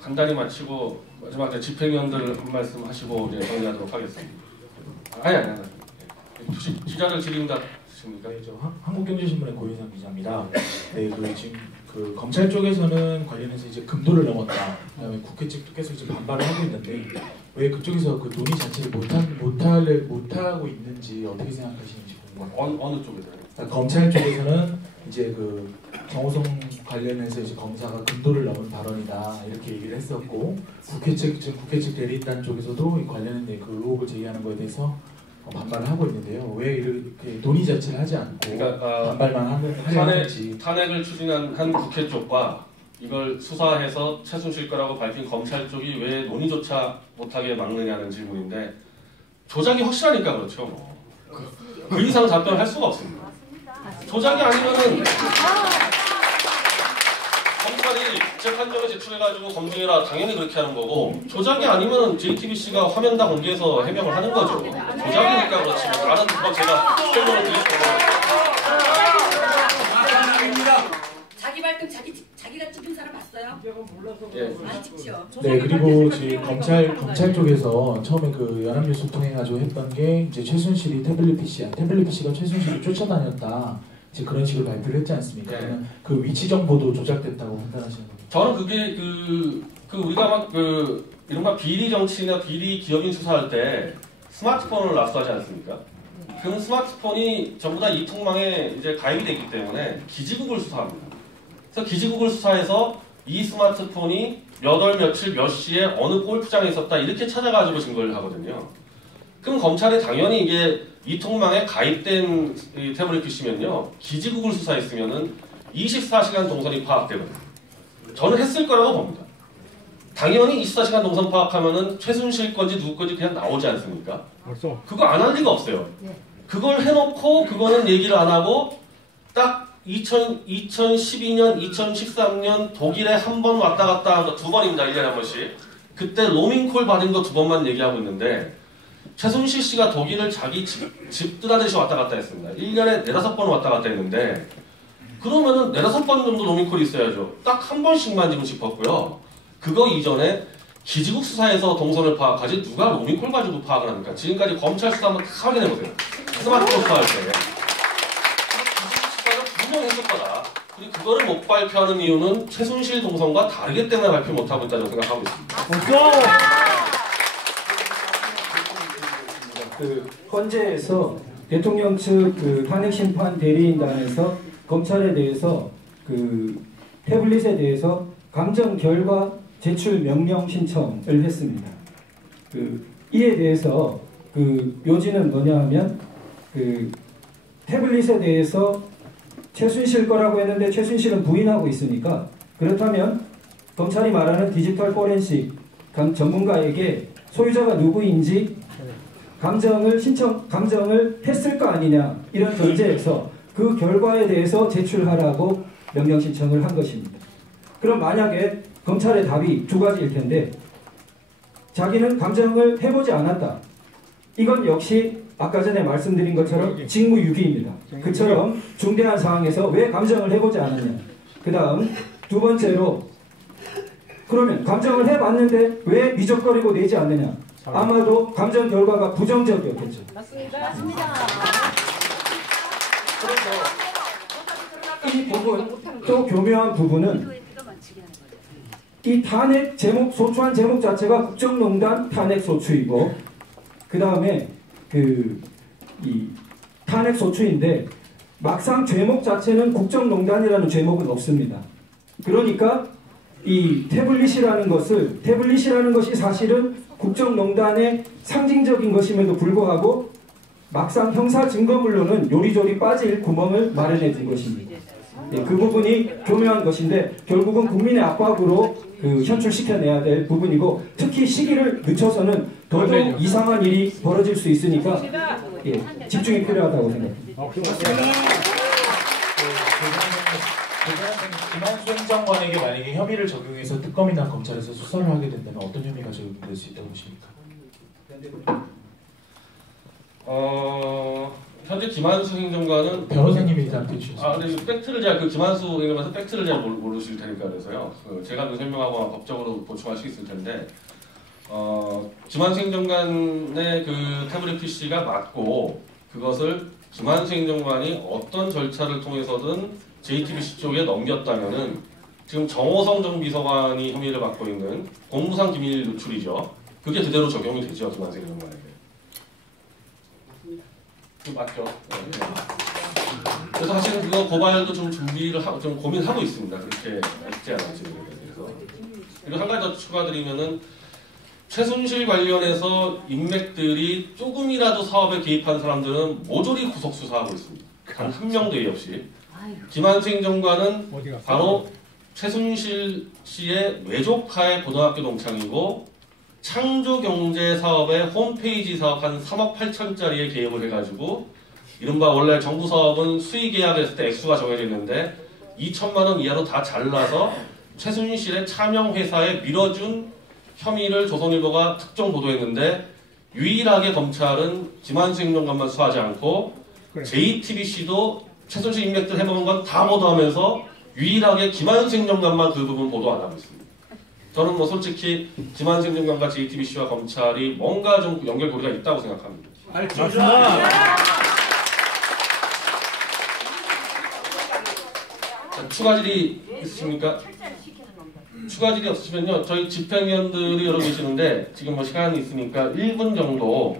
간단히 마치고 마지막에 집행위원들 한 말씀 하시고 이제 정리하도록 하겠습니다. 아니 아니 아니. 혹시 기자들 질의응답 있습니까? 네, 저 한- 한국경제신문의 고인상 기자입니다. 네, 그 지금 그 검찰 쪽에서는 관련해서 이제 금도를 넘었다. 그다음에 국회 측도 계속 이제 반발을 하고 있는데 왜 그쪽에서 그 논의 자체를 못한 못할 못하고 있는지 어떻게 생각하시는지 궁금합니다. 어느 어느 쪽에서요? 검찰 쪽에서는 이제 그 정호성 관련해서 이제 검사가 금도를 넘은 발언이다 이렇게 얘기를 했었고 국회 측 지금 국회 측 대리인단 쪽에서도 이 관련된 그 의혹을 제기하는 거에 대해서 어, 반발을 하고 있는데요. 왜 이렇게 논의 자체를 하지 않고 그러니까 아, 반발만 하는 탄핵, 탄핵을 추진한 한 국회 쪽과 이걸 수사해서 최순실 거라고 밝힌 검찰 쪽이 왜 논의조차 못하게 막느냐는 질문인데 조작이 확실하니까 그렇죠. 뭐. 그, 그 이상 답변을 할 수가 없습니다. 조작이 아니면은 검찰이 재판정에 제출해가지고 검증해라 당연히 그렇게 하는 거고 조작이 아니면 JTBC가 화면 다 공개해서 해명을 하는 거죠. 조작이니까 그렇지. 뭐 다른 거 제가 설명을 드릴 수가 자기 발등 자기 자기가 찍힌 사람 봤어요? 예. 찍죠. 네 그리고 지금 검찰 검찰 쪽에서 처음에 그 연합뉴스 통해 가지고 했던 게 이제 최순실이 태블릿 PC야 태블릿 PC가 최순실을 쫓아다녔다 이제 그런 식으로 발표를 했지 않습니까? 네. 그 위치 정보도 조작됐다고 판단하시는 겁니다. 저는 그게 그, 그 우리가 막 그 이른바 비리 정치나 비리 기업인 수사할 때 스마트폰을 납수하지 않습니까? 그 스마트폰이 전부 다 이 통망에 이제 가입이 돼 있기 때문에 기지국을 수사합니다. 그래서 기지국을 수사해서 이 스마트폰이 몇 월 며칠 몇 시에 어느 골프장에 있었다 이렇게 찾아가지고 증거를 하거든요. 그럼 검찰이 당연히 이게 이 통망에 가입된 이 태블릿 PC면요 기지국을 수사했으면은 24시간 동선이 파악되거든요. 저는 했을 거라고 봅니다. 당연히 24시간 동선 파악하면은 최순실 건지 누구 건지 그냥 나오지 않습니까? 벌써 그거 안 할 리가 없어요. 그걸 해놓고 그거는 얘기를 안 하고 딱 2000, 2012년, 2013년 독일에 한 번 왔다 갔다 한 거 두 번입니다. 1년에 한 번씩. 그때 로밍콜 받은 거 두 번만 얘기하고 있는데 최순실 씨가 독일을 자기 집, 집 뜨다듯이 왔다 갔다 했습니다. 1년에 네다섯 번 왔다 갔다 했는데 그러면은 네다섯 번 정도 로밍콜이 있어야죠. 딱 한 번씩만 지금 짚었고요. 그거 이전에 기지국 수사에서 동선을 파악하지 누가 로밍콜 가지고 파악을 합니까? 지금까지 검찰 수사 한번 다 확인해보세요. 스마트폰 수사할 때. 기지국 수사는 분명히 했을 거다. 그리고 그거를 못 발표하는 이유는 최순실 동선과 다르기 때문에 발표 못하고 있다고 생각하고 있습니다. 벌써 그 헌재에서 대통령 측그 탄핵 심판 대리인단에서 검찰에 대해서 그 태블릿에 대해서 감정 결과 제출 명령 신청을 했습니다. 그 이에 대해서 그 요지는 뭐냐 하면 그 태블릿에 대해서 최순실 거라고 했는데 최순실은 부인하고 있으니까 그렇다면 검찰이 말하는 디지털 포렌식 감- 전문가에게 소유자가 누구인지 감정을 신청 감정을 했을 거 아니냐 이런 전제에서 그 결과에 대해서 제출하라고 명령 신청을 한 것입니다. 그럼 만약에 검찰의 답이 두 가지일 텐데 자기는 감정을 해보지 않았다. 이건 역시 아까 전에 말씀드린 것처럼 직무유기입니다. 그처럼 중대한 상황에서 왜 감정을 해보지 않았냐. 그 다음 두 번째로 그러면 감정을 해봤는데 왜 미적거리고 내지 않느냐. 아마도 감정 결과가 부정적이었겠죠. 맞습니다. 이 부분 또 교묘한 부분은 이 탄핵 제목 소추한 제목 자체가 국정농단 탄핵 소추이고 그 다음에 그 이 탄핵 소추인데 막상 제목 자체는 국정농단이라는 제목은 없습니다. 그러니까 이 태블릿이라는 것을 태블릿이라는 것이 사실은 국정농단의 상징적인 것임에도 불구하고 막상 형사 증거물로는 요리조리 빠질 구멍을 마련해 둔 것입니다. 예, 그 부분이 교묘한 것인데 결국은 국민의 압박으로 그 현출시켜내야 될 부분이고 특히 시기를 늦춰서는 더더욱 이상한 일이 벌어질 수 있으니까 예, 집중이 필요하다고 생각합니다. 김한수 행정관에게 만약에 혐의를 적용해서 특검이나 검찰에서 수사를 하게 된다면 어떤 혐의가 적용될 수 있다고 보십니까? 어, 현재 김한수 행정관은 변호사님이 일단 주셨습니다. 아, 근데 이 팩트를 잘, 그 김한수 의원님께서 팩트를 잘 모르, 모르 실 테니까 그래서요. 그 제가 그 설명하고 법적으로 보충할 수 있을 텐데, 어, 김한수 행정관의 그 태블릿 PC가 맞고, 그것을 김한수 행정관이 어떤 절차를 통해서든 JTBC 쪽에 넘겼다면은, 지금 정호성 전 비서관이 혐의를 받고 있는 공무상 기밀 누출이죠. 그게 그대로 적용이 되죠, 김한수 행정관에게. 그 맞죠? 네. 그래서 사실은 그거 고발도 좀 준비를 하고 좀 고민하고 있습니다. 그렇게 할지에 대해서. 그리고 한 가지 더 추가드리면은 최순실 관련해서 인맥들이 조금이라도 사업에 개입한 사람들은 모조리 구속 수사하고 있습니다. 단 한 명도 예의 없이. 김한수 행정관은 바로 최순실 씨의 외조카의 고등학교 동창이고 창조경제 사업의 홈페이지 사업 한 3억 8천짜리에 개입을 해가지고 이른바 원래 정부 사업은 수의 계약했을 때 액수가 정해져 있는데 2천만 원 이하로 다 잘라서 최순실의 차명 회사에 밀어준 혐의를 조선일보가 특정 보도했는데 유일하게 검찰은 김한수 행정관만 수하지 않고 JTBC도 최순실 인맥들 해먹은 건 다 보도하면서 유일하게 김한수 행정관만 그 부분 보도 안 하고 있습니다. 저는 뭐 솔직히 김한수 행정관과 JTBC와 검찰이 뭔가 좀 연결고리가 있다고 생각합니다. 자, 추가 질의 있으십니까? 추가 질의 없으시면요. 저희 집행위원들이 여러 계시는데 지금 뭐 시간이 있으니까 1분 정도